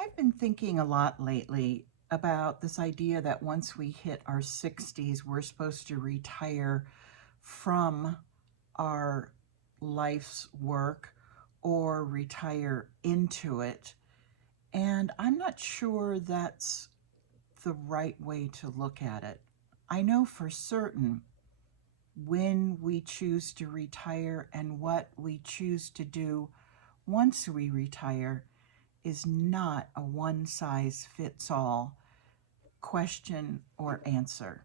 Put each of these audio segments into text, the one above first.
I've been thinking a lot lately about this idea that once we hit our 60s, we're supposed to retire from our life's work or retire into it. And I'm not sure that's the right way to look at it. I know for certain when we choose to retire and what we choose to do once we retire is not a one size fits all question or answer.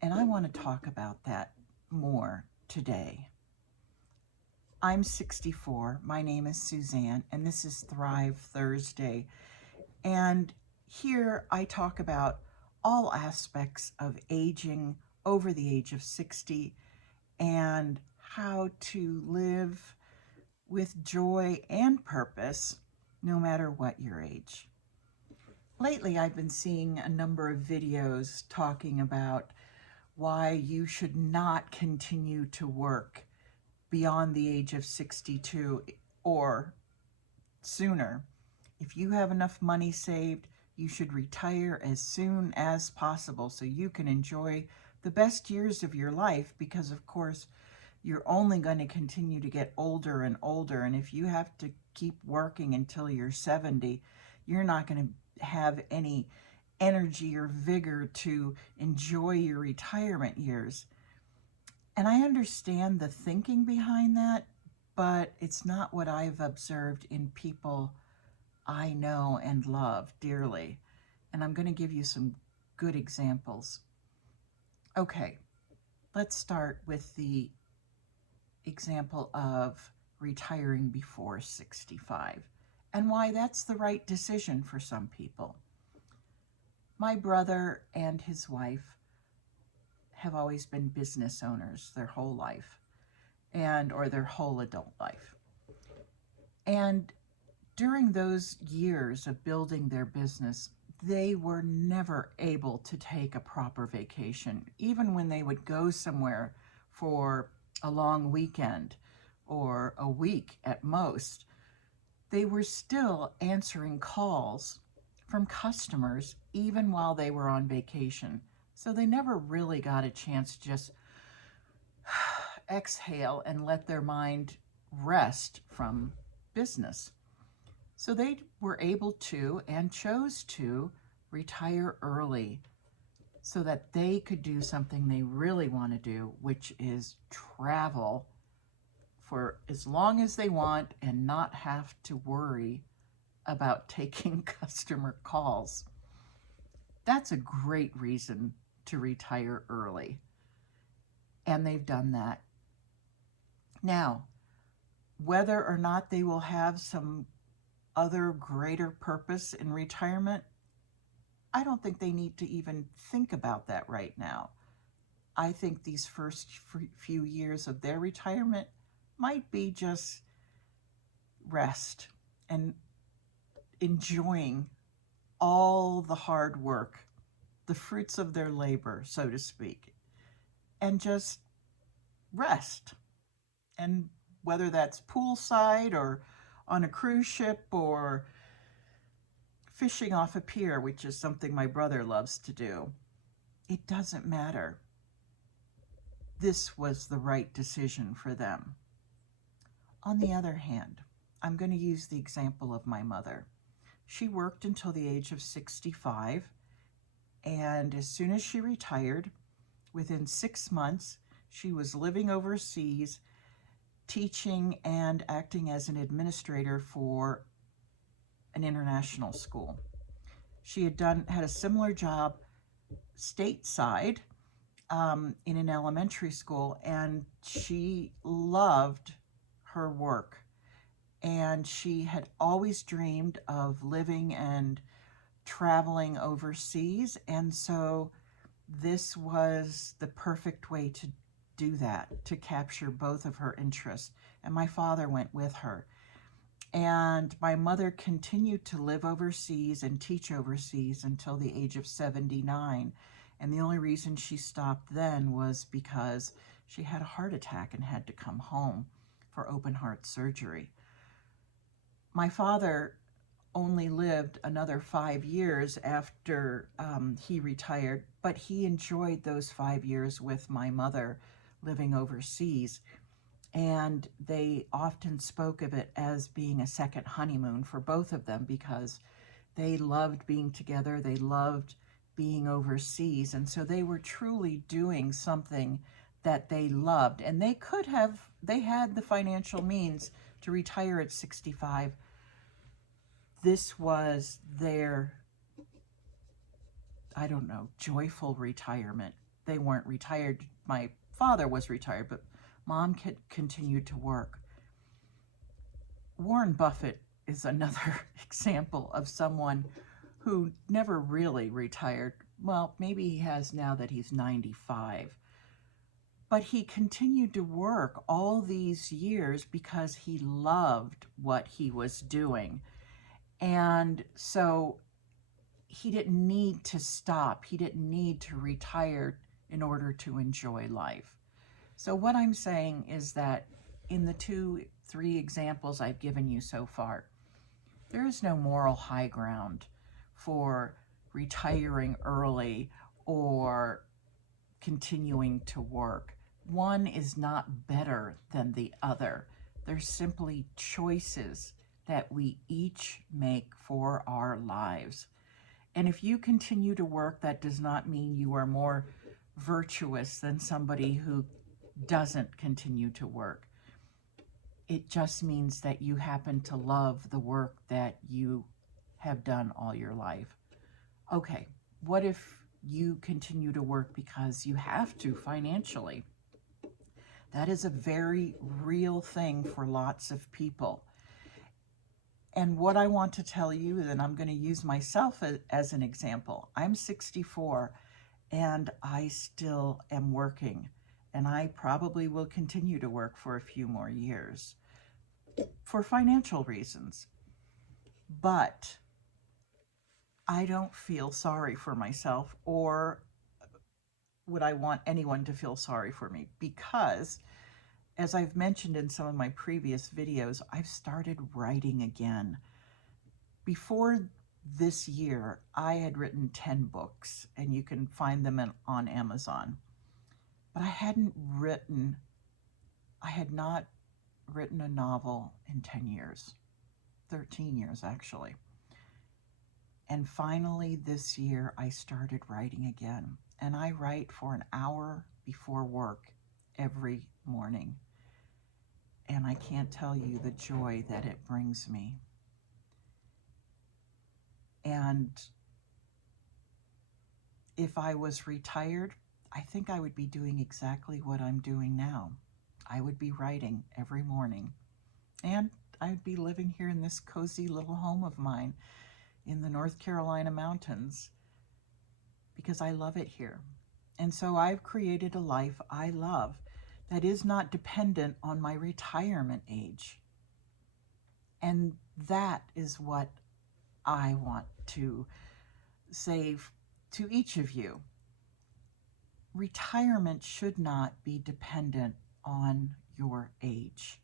And I want to talk about that more today. I'm 64. My name is Suzanne, and this is Thrive Thursday. And here I talk about all aspects of aging over the age of 60 and how to live with joy and purpose no matter what your age. Lately, I've been seeing a number of videos talking about why you should not continue to work beyond the age of 62 or sooner. If you have enough money saved, you should retire as soon as possible so you can enjoy the best years of your life because, of course, you're only going to continue to get older and older. And if you have to keep working until you're 70, you're not going to have any energy or vigor to enjoy your retirement years. And I understand the thinking behind that, but it's not what I've observed in people I know and love dearly. And I'm going to give you some good examples. Okay, let's start with the example of retiring before 65 and why that's the right decision for some people. My brother and his wife have always been business owners their whole life or their whole adult life. And during those years of building their business, they were never able to take a proper vacation, even when they would go somewhere for a long weekend or a week at most. They were still answering calls from customers even while they were on vacation. So they never really got a chance to just exhale and let their mind rest from business. So they were able to and chose to retire early so that they could do something they really want to do, which is travel for as long as they want and not have to worry about taking customer calls. That's a great reason to retire early. And they've done that. Now, whether or not they will have some other greater purpose in retirement, I don't think they need to even think about that right now. I think these first few years of their retirement might be just rest and enjoying all the hard work, the fruits of their labor, so to speak, and just rest. And whether that's poolside or on a cruise ship or fishing off a pier, which is something my brother loves to do, it doesn't matter. This was the right decision for them. On the other hand, I'm going to use the example of my mother. She worked until the age of 65, and as soon as she retired, within 6 months, she was living overseas, teaching and acting as an administrator for an international school. She had a similar job stateside in an elementary school, and she loved her work. And she had always dreamed of living and traveling overseas, and so this was the perfect way to do that, to capture both of her interests. And my father went with her. And my mother continued to live overseas and teach overseas until the age of 79. And the only reason she stopped then was because she had a heart attack and had to come home for open heart surgery. My father only lived another 5 years after he retired, but he enjoyed those 5 years with my mother living overseas. And they often spoke of it as being a second honeymoon for both of them because they loved being together. They loved being overseas. And so they were truly doing something that they loved. And they had the financial means to retire at 65. This was their, I don't know, joyful retirement. They weren't retired. My father was retired, but mom continued to work. Warren Buffett is another example of someone who never really retired. Well, maybe he has now that he's 95. But he continued to work all these years because he loved what he was doing. And so he didn't need to stop. He didn't need to retire in order to enjoy life. So what I'm saying is that in the 3 examples I've given you so far, there is no moral high ground for retiring early or continuing to work. One is not better than the other. They're simply choices that we each make for our lives. And if you continue to work, that does not mean you are more virtuous than somebody who doesn't continue to work. It just means that you happen to love the work that you have done all your life. Okay, what if you continue to work because you have to financially? That is a very real thing for lots of people. And what I want to tell you, and I'm going to use myself as an example. I'm 64 and I still am working, and I probably will continue to work for a few more years for financial reasons. But I don't feel sorry for myself, or would I want anyone to feel sorry for me, because as I've mentioned in some of my previous videos, I've started writing again. Before this year, I had written 10 books, and you can find them on Amazon. But I had not written a novel in 10 years, 13 years actually. And finally this year, I started writing again. And I write for an hour before work every morning. And I can't tell you the joy that it brings me. And if I was retired, I think I would be doing exactly what I'm doing now. I would be writing every morning. And I'd be living here in this cozy little home of mine in the North Carolina mountains because I love it here. And so I've created a life I love that is not dependent on my retirement age. And that is what I want to say to each of you. Retirement should not be dependent on your age.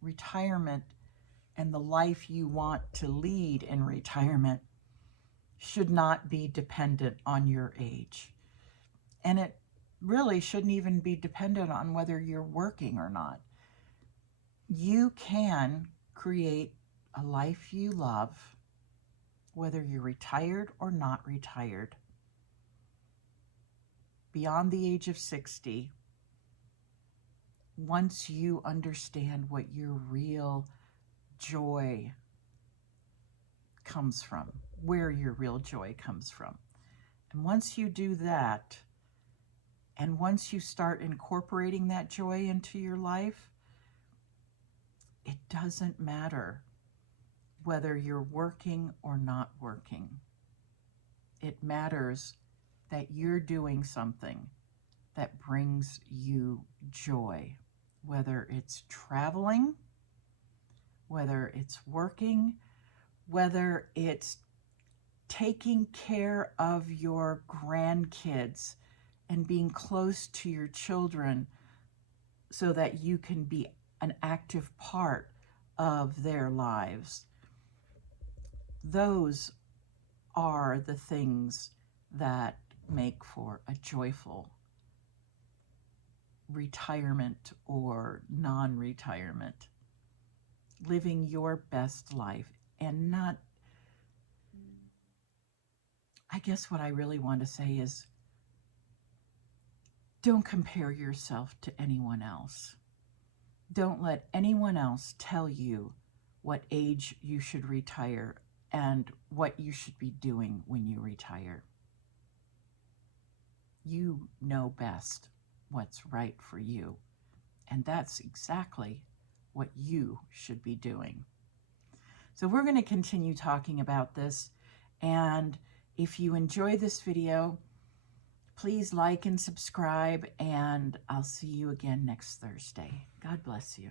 Retirement and the life you want to lead in retirement should not be dependent on your age. And it really shouldn't even be dependent on whether you're working or not. You can create a life you love, whether you're retired or not retired. Beyond the age of 60, once you understand what your real joy comes from, where your real joy comes from. And once you do that, and once you start incorporating that joy into your life, it doesn't matter whether you're working or not working. It matters that you're doing something that brings you joy, whether it's traveling, whether it's working, whether it's taking care of your grandkids and being close to your children so that you can be an active part of their lives. Those are the things that make for a joyful retirement or non-retirement. Living your best life and not, I guess what I really want to say is, don't compare yourself to anyone else. Don't let anyone else tell you what age you should retire and what you should be doing when you retire. You know best what's right for you, and that's exactly what you should be doing. So we're going to continue talking about this, and if you enjoy this video, please like and subscribe, and I'll see you again next Thursday. God bless you.